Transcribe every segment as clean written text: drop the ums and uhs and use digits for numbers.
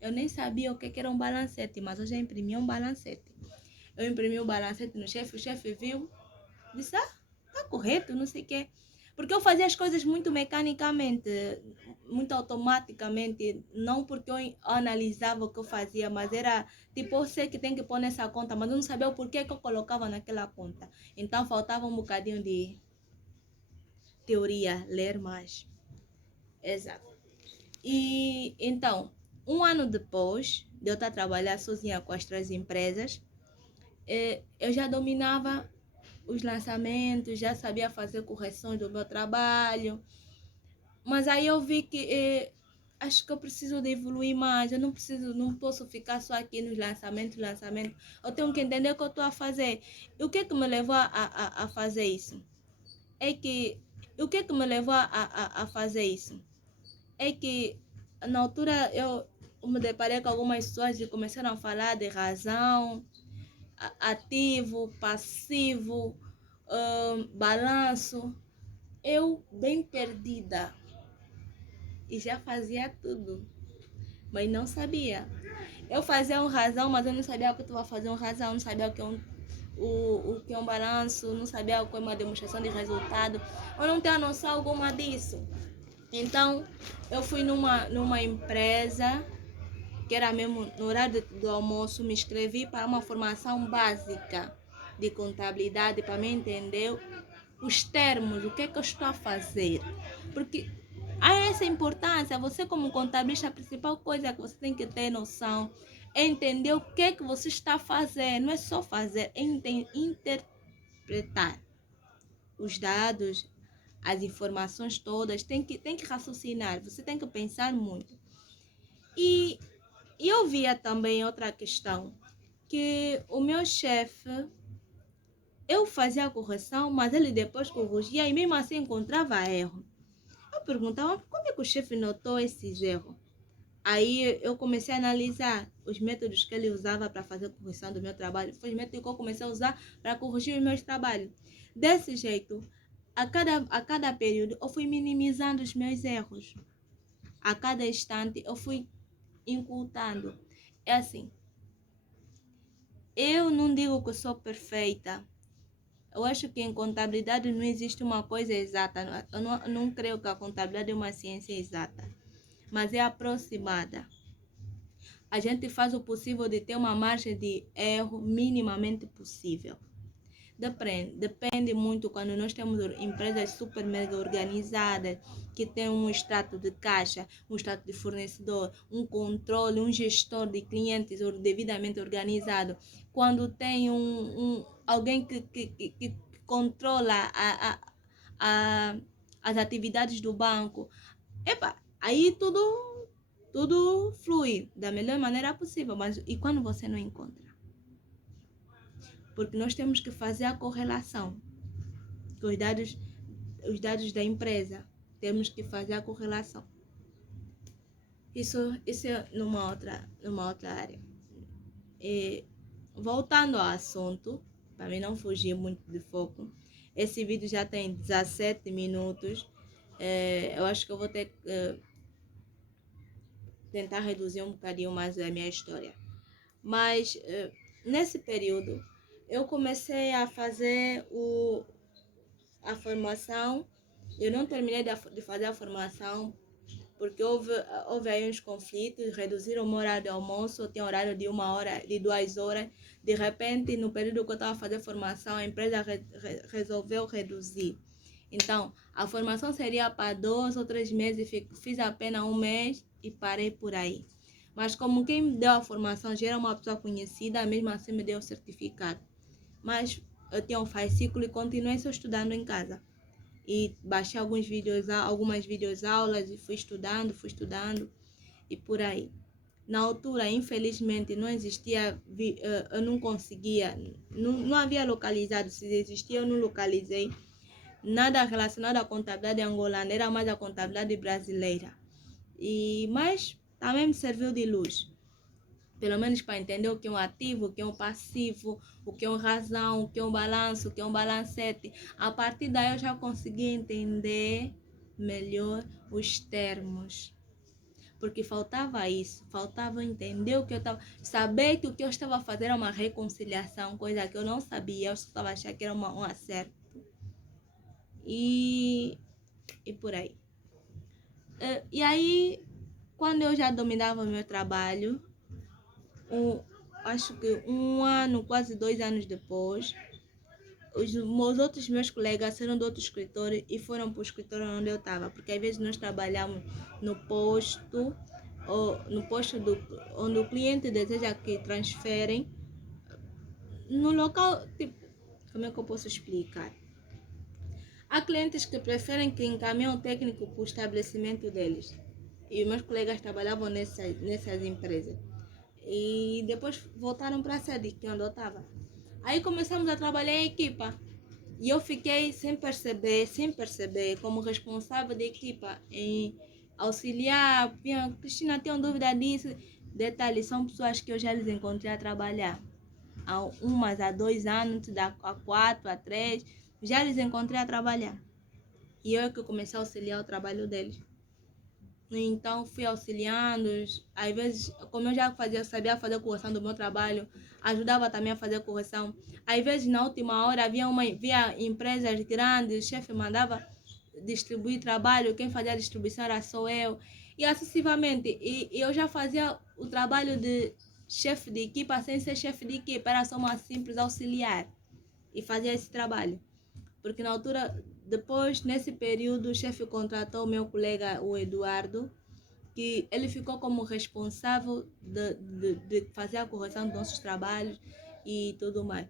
Eu nem sabia o que era um balancete, mas eu já imprimi um balancete. Eu imprimi o balancete no chefe, o chefe viu, disse, tá correto, não sei o quê. Porque eu fazia as coisas muito mecanicamente, muito automaticamente, não porque eu analisava o que eu fazia, mas era tipo, eu sei que tem que pôr nessa conta, mas eu não sabia o porquê que eu colocava naquela conta. Então faltava um bocadinho de teoria, ler mais. Exato. E então, um ano depois de eu estar a trabalhar sozinha com as três empresas, eu já dominava os lançamentos, já sabia fazer correções do meu trabalho, mas aí eu vi que acho que eu preciso de evoluir mais, eu não preciso, não posso ficar só aqui nos lançamentos, eu tenho que entender o que eu estou a fazer. E o que é que me levou a fazer isso? É que, o que é que me levou a fazer isso? É que na altura eu me deparei com algumas pessoas que começaram a falar de razão, ativo, passivo, balanço. Eu bem perdida e já fazia tudo, mas não sabia. Eu fazia um razão, mas eu não sabia o que eu estava fazendo razão, não sabia o que é um balanço, não sabia o que é uma demonstração de resultado. Eu não tenho noção alguma disso. Então, eu fui numa empresa que era mesmo no horário do almoço, me inscrevi para uma formação básica de contabilidade para me entender os termos, o que é que eu estou a fazer. Porque há essa importância, você como contabilista, a principal coisa que você tem que ter noção é entender o que é que você está a fazer, não é só fazer, é interpretar os dados, as informações todas, tem que raciocinar, você tem que pensar muito. E eu via também outra questão, que o meu chefe, eu fazia a correção, mas ele depois corrigia e mesmo assim encontrava erro. Eu perguntava como é que o chefe notou esses erros. Aí eu comecei a analisar os métodos que ele usava para fazer a correção do meu trabalho. Foi os métodos que eu comecei a usar para corrigir os meus trabalhos. Desse jeito, a cada período, eu fui minimizando os meus erros. A cada instante, eu fui incultando. É assim, eu não digo que eu sou perfeita. Eu acho que em contabilidade não existe uma coisa exata. Eu não creio que a contabilidade é uma ciência exata, mas é aproximada. A gente faz o possível de ter uma margem de erro minimamente possível. Depende muito quando nós temos empresas super mega organizadas, que tem um extrato de caixa, um extrato de fornecedor, um controle, um gestor de clientes devidamente organizado. Quando tem alguém que controla a, as atividades do banco, epa, aí tudo flui da melhor maneira possível. Mas e quando você não encontra? Porque nós temos que fazer a correlação com os dados da empresa. Temos que fazer a correlação. Isso é numa outra área. E, voltando ao assunto, para mim não fugir muito de foco, esse vídeo já tem 17 minutos. Eu acho que eu vou ter que tentar reduzir um bocadinho mais a minha história. Mas nesse período eu comecei a fazer a formação. Eu não terminei de fazer a formação porque houve aí uns conflitos, reduziram o meu horário de almoço, eu tinha horário de 1 hora, de 2 horas. De repente, no período que eu estava fazendo formação, a empresa resolveu reduzir. Então, a formação seria para 2 ou 3 meses, fiz apenas um mês e parei por aí. Mas como quem me deu a formação já era uma pessoa conhecida, mesmo assim me deu o certificado. Mas eu tinha um fascículo e continuei só estudando em casa. E baixei algumas videoaulas e fui estudando e por aí. Na altura, infelizmente, não existia, eu não conseguia, não havia localizado. Se existia, eu não localizei nada relacionado à contabilidade angolana, era mais a contabilidade brasileira. Mas também me serviu de luz, pelo menos para entender o que é um ativo, o que é um passivo, o que é uma razão, o que é um balanço, o que é um balancete. A partir daí eu já consegui entender melhor os termos. porque faltava isso, faltava entender o que eu estava, saber que o que eu estava a fazer era uma reconciliação, coisa que eu não sabia, eu só estava achando que era um acerto. E por aí. E aí, quando eu já dominava o meu trabalho, acho que 1 ano, quase 2 anos depois, os meus colegas saíram do outro escritório e foram para o escritório onde eu estava, porque às vezes nós trabalhamos no posto, ou no posto onde o cliente deseja que transferem, no local, tipo, como é que eu posso explicar? Há clientes que preferem que encaminhem o técnico para o estabelecimento deles. E meus colegas trabalhavam nessas empresas. E depois voltaram para a sede, que é onde eu estava. Aí começamos a trabalhar em equipa. E eu fiquei sem perceber, como responsável da equipa, em auxiliar. Cristina, tem dúvida disso? Detalhe, são pessoas que eu já les encontrei a trabalhar. Há 2 anos, há 4, há 3, já les encontrei a trabalhar. E eu é que comecei a auxiliar o trabalho deles. Então fui auxiliando, às vezes, como eu já sabia fazer a correção do meu trabalho, ajudava também a fazer a correção. Às vezes na última hora havia empresas grandes, o chefe mandava distribuir trabalho, quem fazia a distribuição era só eu, e sucessivamente. E eu já fazia o trabalho de chefe de equipa sem ser chefe de equipa, era só uma simples auxiliar e fazia esse trabalho. Porque na altura, depois, nesse período, o chefe contratou o meu colega, o Eduardo, que ele ficou como responsável de fazer a correção dos nossos trabalhos e tudo mais.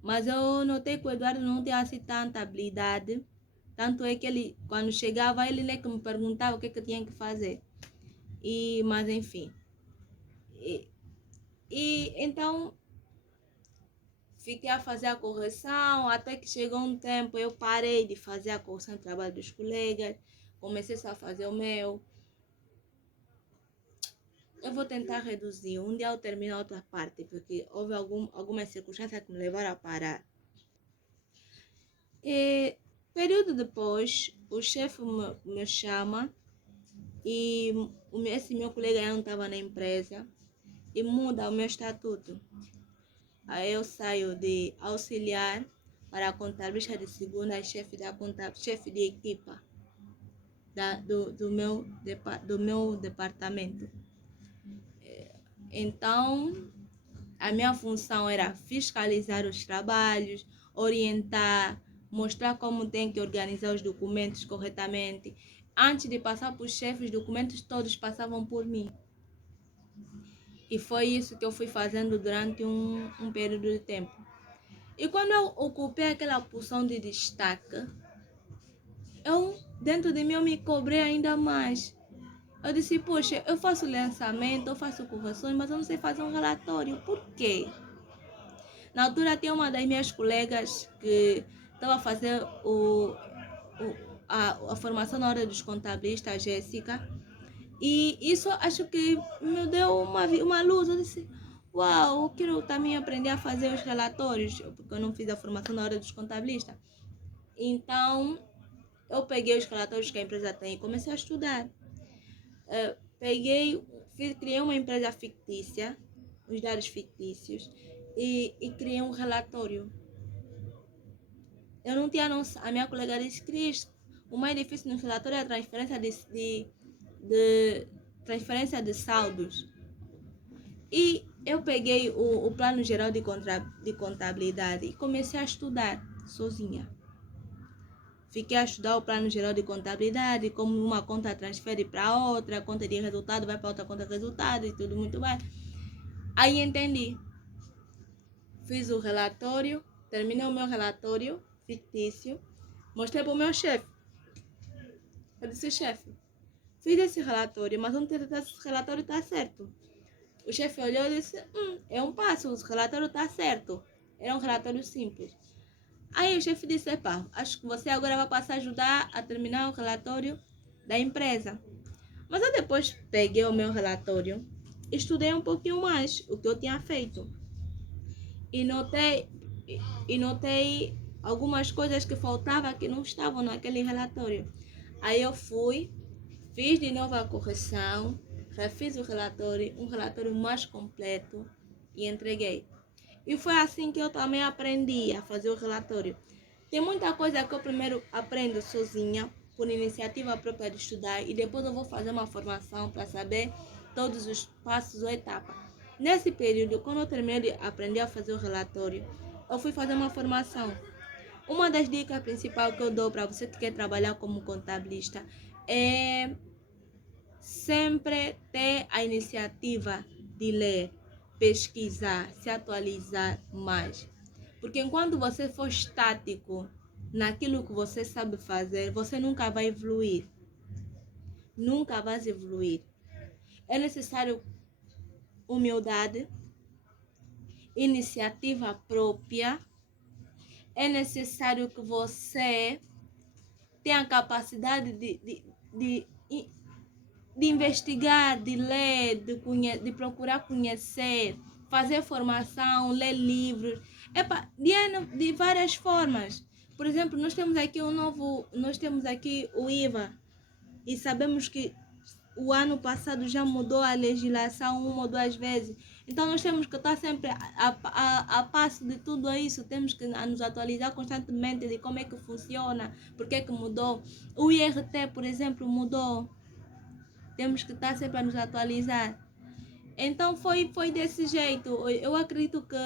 Mas eu notei que o Eduardo não tinha assim tanta habilidade, tanto é que ele, quando chegava, ele nem que me perguntava o que tinha que fazer. Mas enfim. Então fiquei a fazer a correção, até que chegou um tempo, eu parei de fazer a correção do trabalho dos colegas, comecei só a fazer o meu. Eu vou tentar reduzir, um dia eu termino a outra parte, porque houve algumas circunstâncias que me levaram a parar. Período depois, o chefe me chama e esse meu colega já não estava na empresa e muda o meu estatuto. Aí eu saio de auxiliar para a contabilista de segunda, chefe de equipa do meu departamento. Então, a minha função era fiscalizar os trabalhos, orientar, mostrar como tem que organizar os documentos corretamente. Antes de passar para os chefes, os documentos todos passavam por mim. E foi isso que eu fui fazendo durante um período de tempo. E quando eu ocupei aquela posição de destaque, dentro de mim, eu me cobrei ainda mais. Eu disse, poxa, eu faço lançamento, eu faço correções, mas eu não sei fazer um relatório. Por quê? Na altura, tinha uma das minhas colegas que estava a fazer a formação na hora dos contabilistas, a Jéssica. E isso acho que me deu uma luz. Eu disse, uau, eu quero também aprender a fazer os relatórios, porque eu não fiz a formação na hora dos contabilistas. Então, eu peguei os relatórios que a empresa tem e comecei a estudar. Criei uma empresa fictícia, os dados fictícios, e criei um relatório. Eu não tinha noção. A minha colega disse, Cris, o mais difícil no relatório é a transferência transferência de saldos. E eu peguei o plano geral de contabilidade e comecei a estudar sozinha. Fiquei a estudar o plano geral de contabilidade, como uma conta transfere para outra, conta de resultado vai para outra conta de resultado e tudo muito bem. Aí entendi. Fiz o relatório, terminei o meu relatório fictício, mostrei para o meu chefe. Eu disse, chefe, fiz esse relatório, mas não sei se esse relatório está certo. O chefe olhou e disse, é um passo, o relatório está certo. Era um relatório simples. Aí o chefe disse, acho que você agora vai passar a ajudar a terminar o relatório da empresa. Mas eu depois peguei o meu relatório, estudei um pouquinho mais o que eu tinha feito. E notei algumas coisas que faltavam que não estavam naquele relatório. Aí eu fiz de novo a correção, refiz o relatório, um relatório mais completo e entreguei. E foi assim que eu também aprendi a fazer o relatório. Tem muita coisa que eu primeiro aprendo sozinha, por iniciativa própria de estudar, e depois eu vou fazer uma formação para saber todos os passos ou etapas. Nesse período, quando eu terminei de aprender a fazer o relatório, eu fui fazer uma formação. Uma das dicas principais que eu dou para você que quer trabalhar como contabilista é sempre ter a iniciativa de ler, pesquisar, se atualizar mais. Porque enquanto você for estático naquilo que você sabe fazer, você nunca vai evoluir. Nunca vai evoluir. É necessário humildade, iniciativa própria. É necessário que você tenha a capacidade de investigar, de ler, de procurar conhecer, fazer formação, ler livros, de várias formas. Por exemplo, nós temos aqui o IVA e sabemos que o ano passado já mudou a legislação uma ou duas vezes. Então nós temos que estar sempre a passo de tudo isso, temos que nos atualizar constantemente de como é que funciona, porque é que mudou. O IRT, por exemplo, mudou. Temos que estar sempre a nos atualizar. Então foi desse jeito. Eu acredito que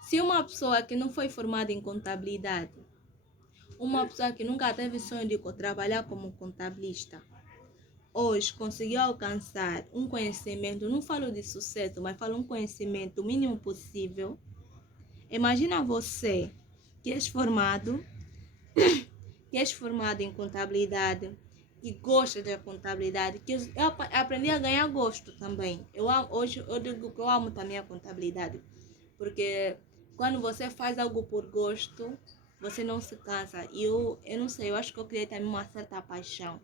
se uma pessoa que não foi formada em contabilidade, uma pessoa que nunca teve sonho de trabalhar como contabilista, hoje conseguiu alcançar um conhecimento, não falo de sucesso, mas falo um conhecimento o mínimo possível. Imagina você que és formado em contabilidade, que gosta da contabilidade, que eu aprendi a ganhar gosto também. Hoje eu digo que eu amo também a contabilidade, porque quando você faz algo por gosto, você não se cansa. E eu não sei, eu acho que eu criei também uma certa paixão.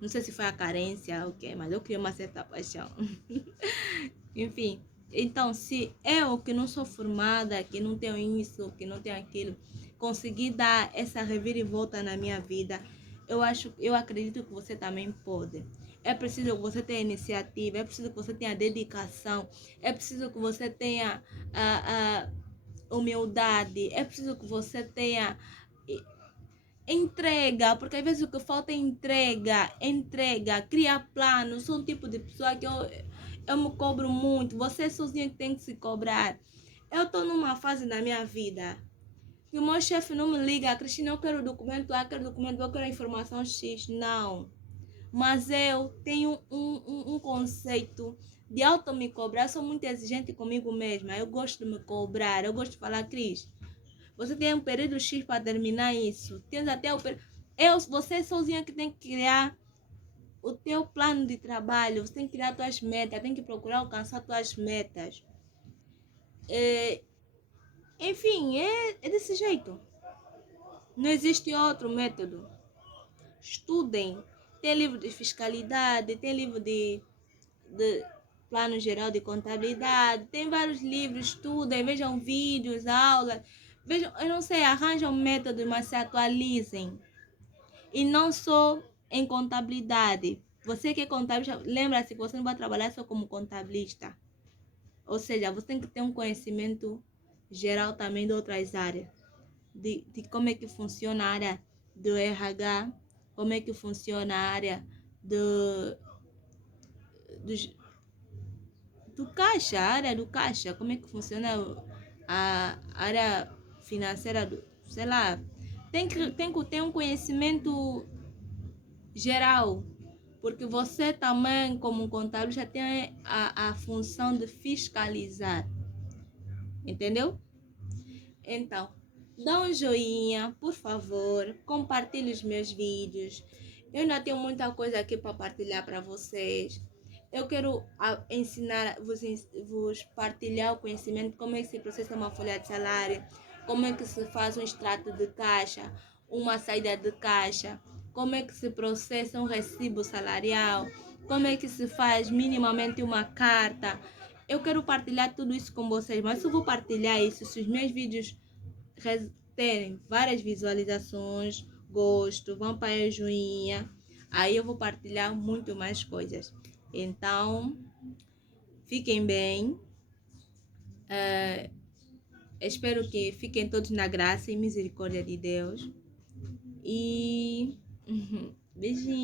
Não sei se foi a carência ou o que, mas eu criei uma certa paixão. Enfim, então se eu que não sou formada, que não tenho isso, que não tenho aquilo, conseguir dar essa reviravolta na minha vida, eu acredito que você também pode. É preciso que você tenha iniciativa, é preciso que você tenha dedicação, é preciso que você tenha a humildade, é preciso que você tenha entrega, porque às vezes o que falta é entrega, criar planos. Sou um tipo de pessoa que eu me cobro muito, você sozinho que tem que se cobrar. Eu estou numa fase da minha vida e o meu chefe não me liga, Cristina, eu quero documento A, quero documento B, eu quero informação X. Não. Mas eu tenho um conceito de auto me cobrar. Eu sou muito exigente comigo mesma. Eu gosto de me cobrar. Eu gosto de falar, Cris, você tem um período X para terminar isso. Tens até o período. Você sozinha que tem que criar o teu plano de trabalho. Você tem que criar tuas metas. Tem que procurar alcançar tuas metas. Enfim, é desse jeito. Não existe outro método. Estudem. Tem livro de fiscalidade, tem livro de plano geral de contabilidade, tem vários livros, estudem, vejam vídeos, aulas, vejam, eu não sei, arranjam métodos, mas se atualizem. E não só em contabilidade. Você que é contabilista, lembra-se que você não vai trabalhar só como contabilista. Ou seja, você tem que ter um conhecimento geral também de outras áreas. De como é que funciona a área do RH, como é que funciona a área do caixa, a área do caixa, como é que funciona a área financeira, sei lá. Tem que ter um conhecimento geral, porque você também, como contabilista, tem a função de fiscalizar, entendeu? Então, dá um joinha, por favor, compartilhe os meus vídeos. Eu ainda tenho muita coisa aqui para partilhar para vocês. Eu quero ensinar, vos partilhar o conhecimento de como é que se processa uma folha de salário, como é que se faz um extrato de caixa, uma saída de caixa, como é que se processa um recibo salarial, como é que se faz minimamente uma carta. Eu quero partilhar tudo isso com vocês, mas se eu vou partilhar isso, se os meus vídeos terem várias visualizações, gosto, vão para a joinha, Aí eu vou partilhar muito mais coisas. Então, fiquem bem. Espero que fiquem todos na graça e misericórdia de Deus. E beijinhos.